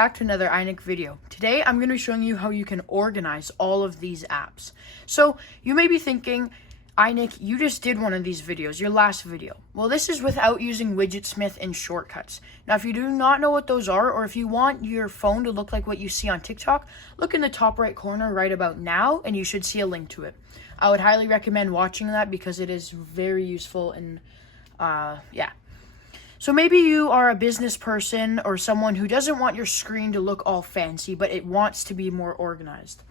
back to another iNick video. Today I'm going to be showing you how you can organize all of these apps. So you may be thinking, iNick, you just did one of these videos, your last video. Well, this is without using Widgetsmith and shortcuts. Now, if you do not know what those are, or if you want your phone to look like what you see on TikTok, look in the top right corner right about now, and you should see a link to it. I would highly recommend watching that because it is very useful and, yeah. So maybe you are a business person or someone who doesn't want your screen to look all fancy, but it wants to be more organized.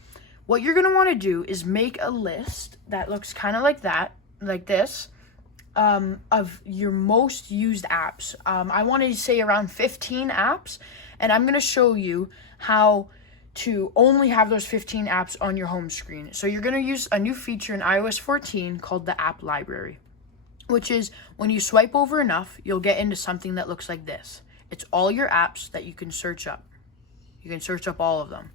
What you're going to want to do is make a list that looks kind of like that, like this, of your most used apps. I want to say around 15 apps, and I'm going to show you how to only have those 15 apps on your home screen. So you're going to use a new feature in iOS14 called the app library, which is when you swipe over enough, you'll get into something that looks like this. It's all your apps that you can search up. You can search up all of them.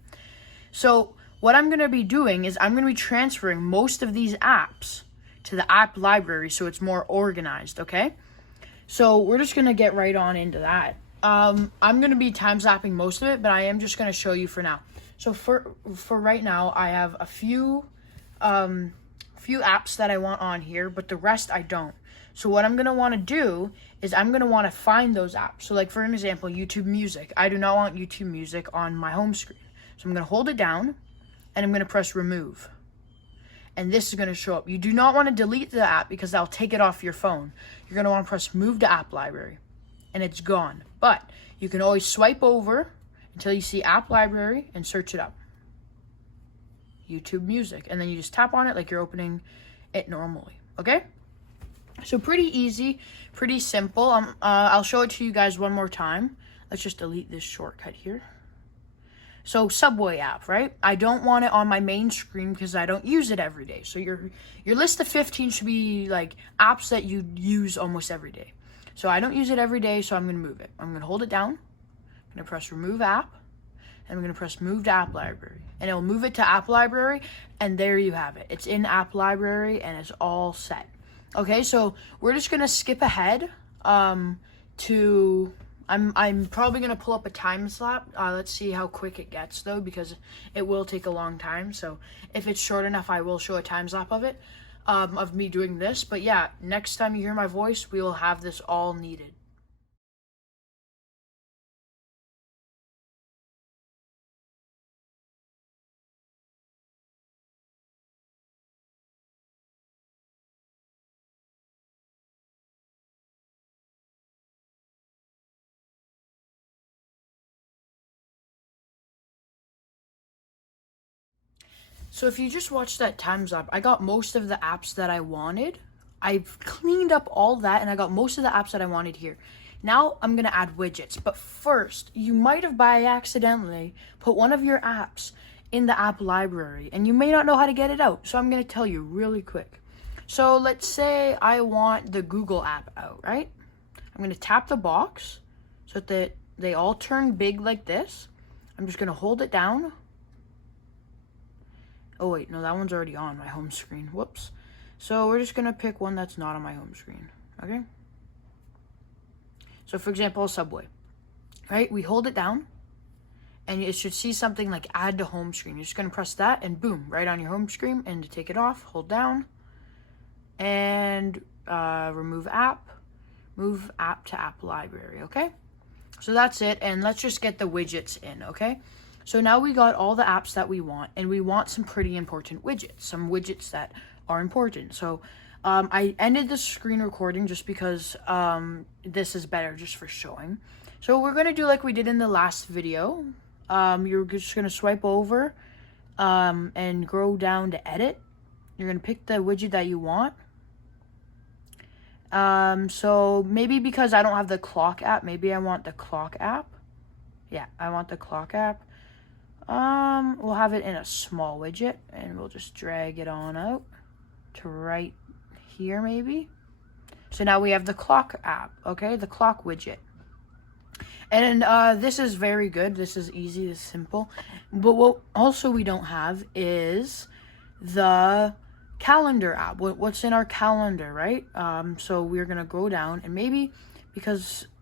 So what I'm going to be doing is I'm going to be transferring most of these apps to the app library so it's more organized, okay? So we're just going to get right on into that. I'm going to be time-zapping most of it, but I am just going to show you for now. So for right now, I have a few apps that I want on here, but the rest I don't. So what I'm going to want to do is I'm going to want to find those apps. So like for an example, YouTube Music. I do not want YouTube Music on my home screen. So I'm going to hold it down and I'm going to press remove. And this is going to show up. You do not want to delete the app because that'll take it off your phone. You're going to want to press move to app library and it's gone. But you can always swipe over until you see app library and search it up. YouTube Music. And then you just tap on it like you're opening it normally. Okay? So pretty easy, pretty simple. I'll show it to you guys one more time. Let's just delete this shortcut here. So Subway app, right? I don't want it on my main screen because I don't use it every day. So your list of 15 should be like apps that you use almost every day. So I don't use it every day, so I'm going to move it. I'm going to hold it down. I'm going to press remove app. And I'm going to press move to app library. And it'll move it to app library. And there you have it. It's in app library and it's all set. Okay, so we're just gonna skip ahead to. I'm probably gonna pull up a time slot. Let's see how quick it gets though, because it will take a long time. So if it's short enough, I will show a time slap of it, of me doing this. But yeah, next time you hear my voice, we will have this all needed. So if you just watched that time slap, I got most of the apps that I wanted. I've cleaned up all that and I got most of the apps that I wanted here. Now I'm going to add widgets. But first, you might have by accidentally put one of your apps in the app library and you may not know how to get it out. So I'm going to tell you really quick. So let's say I want the Google app out, right? I'm going to tap the box so that they all turn big like this. I'm just going to hold it down. Oh wait, no, that one's already on my home screen. Whoops. So we're just going to pick one that's not on my home screen. Okay? So for example, Subway. Right? We hold it down. And it should see something like add to home screen. You're just going to press that and boom, right on your home screen. And to take it off, hold down. And remove app. Move app to app library. Okay? So that's it. And let's just get the widgets in. Okay? So now we got all the apps that we want, and we want some pretty important widgets, some widgets that are important. So I ended the screen recording just because this is better just for showing. So we're going to do like we did in the last video. You're just going to swipe over and go down to edit. You're going to pick the widget that you want. So maybe because I don't have the clock app, maybe I want the clock app. Yeah, I want the clock app. We'll have it in a small widget and we'll just drag it on out to right here maybe. So now we have the clock app, okay? The clock widget. And this is very good. This is easy, this is simple. But what also we don't have is the calendar app. What's in our calendar, right? So we're going to go down and maybe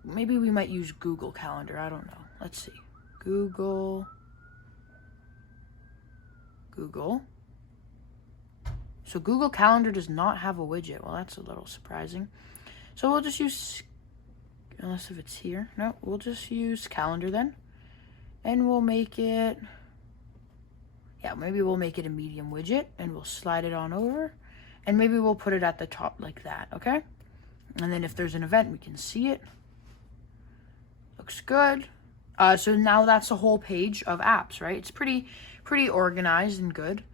we might use Google Calendar. I don't know. Let's see. Google. So Google Calendar does not have a widget. Well, that's a little surprising. So we'll just use, unless if it's here. No, we'll just use Calendar then. And we'll make it, yeah, maybe we'll make it a medium widget and we'll slide it on over. And maybe we'll put it at the top like that, okay? And then if there's an event, we can see it. Looks good. So now that's a whole page of apps, right? It's pretty organized and good.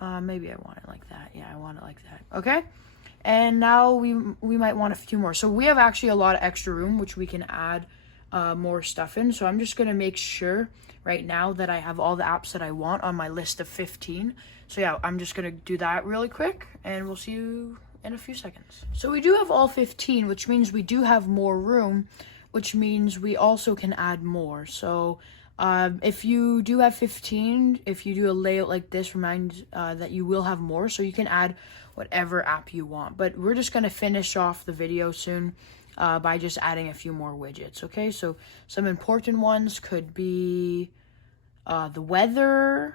Maybe I want it like that. Yeah, I want it like that. Okay. And now we might want a few more. So we have actually a lot of extra room, which we can add more stuff in. So I'm just going to make sure right now that I have all the apps that I want on my list of 15. So yeah, I'm just going to do that really quick and we'll see you in a few seconds. So we do have all 15, which means we do have more room, which means we also can add more. So if you do have 15, if you do a layout like this, remind that you will have more, so you can add whatever app you want. But we're just going to finish off the video soon by just adding a few more widgets, okay? So some important ones could be the weather,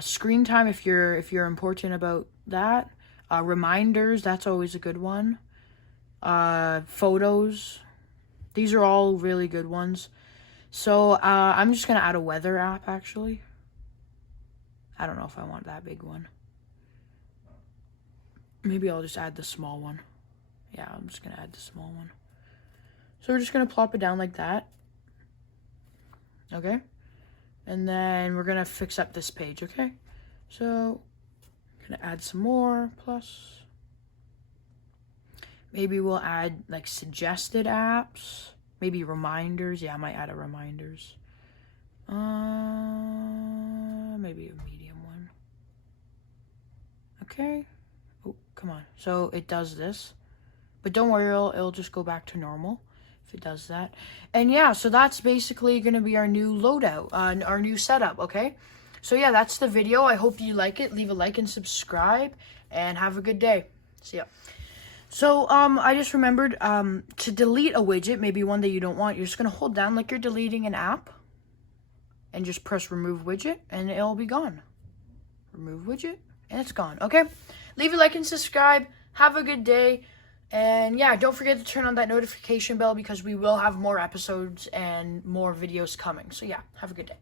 screen time if you're important about that, reminders, that's always a good one, photos. These are all really good ones. So I'm just going to add a weather app, actually. I don't know if I want that big one. Maybe I'll just add the small one. Yeah, I'm just going to add the small one. So we're just going to plop it down like that. Okay. And then we're going to fix up this page, okay? So I'm going to add some more, plus. Maybe we'll add like suggested apps. Maybe reminders. Yeah, I might add a reminders. Maybe a medium one. Okay. Oh, come on. So it does this. But don't worry, it'll just go back to normal if it does that. And yeah, so that's basically going to be our new loadout, our new setup, okay? So yeah, that's the video. I hope you like it. Leave a like and subscribe, and have a good day. See ya. So, I just remembered, to delete a widget, maybe one that you don't want, you're just going to hold down like you're deleting an app and just press remove widget and it'll be gone. Remove widget and it's gone. Okay. Leave a like and subscribe. Have a good day. And yeah, don't forget to turn on that notification bell because we will have more episodes and more videos coming. So yeah, have a good day.